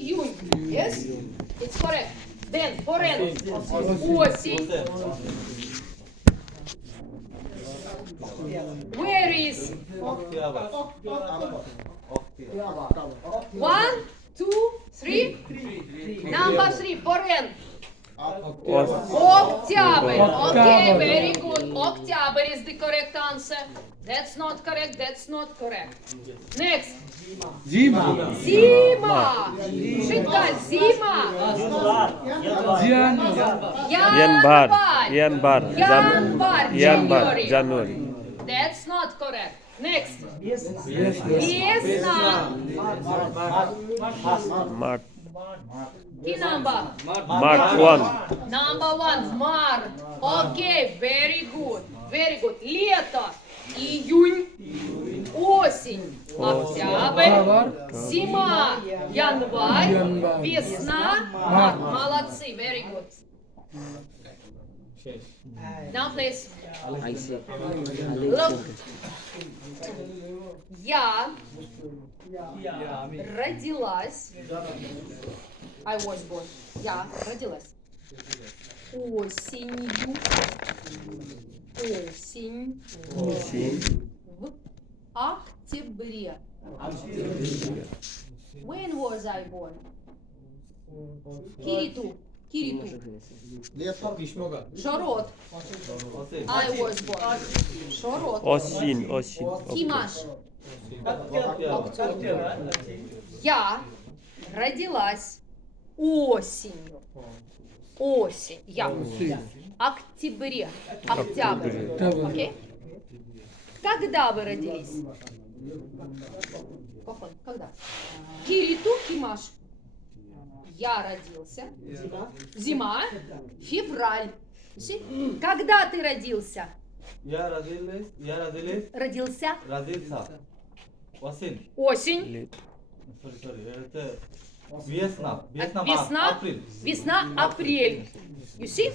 Июнь. Yes? It's correct. Then, foreign. Осень. Where is? One, two, three. Number three, foreign. October. Okay, very good. October is the correct answer. That's not correct. That's not correct. Next. Zima. Зима. Читай. Зима. Yanvar. Январь. January. January. That's not correct. Next. Весна. March. Key number. March 1. Number one. Март. Okay, very good. Very good. Лето. Июнь. Осень. Октябрь. Зима. Январь. Весна. Март. Молодцы. Very good. Now please. Look. Я родилась. I was born. Я родилась. Осенью. Осень. В октябре. When was I born? Кириту. Шорот. I was born. Шорот. Осень. Тимаш. Я родилась осенью. Осень. Я. Октябре. Октябрь. Окей? Когда вы родились? Когда? Кириту, Кимаш. Я родился. Зима. Февраль. Когда ты родился? Родился. Осень. Весна. Весна. Апрель. You see?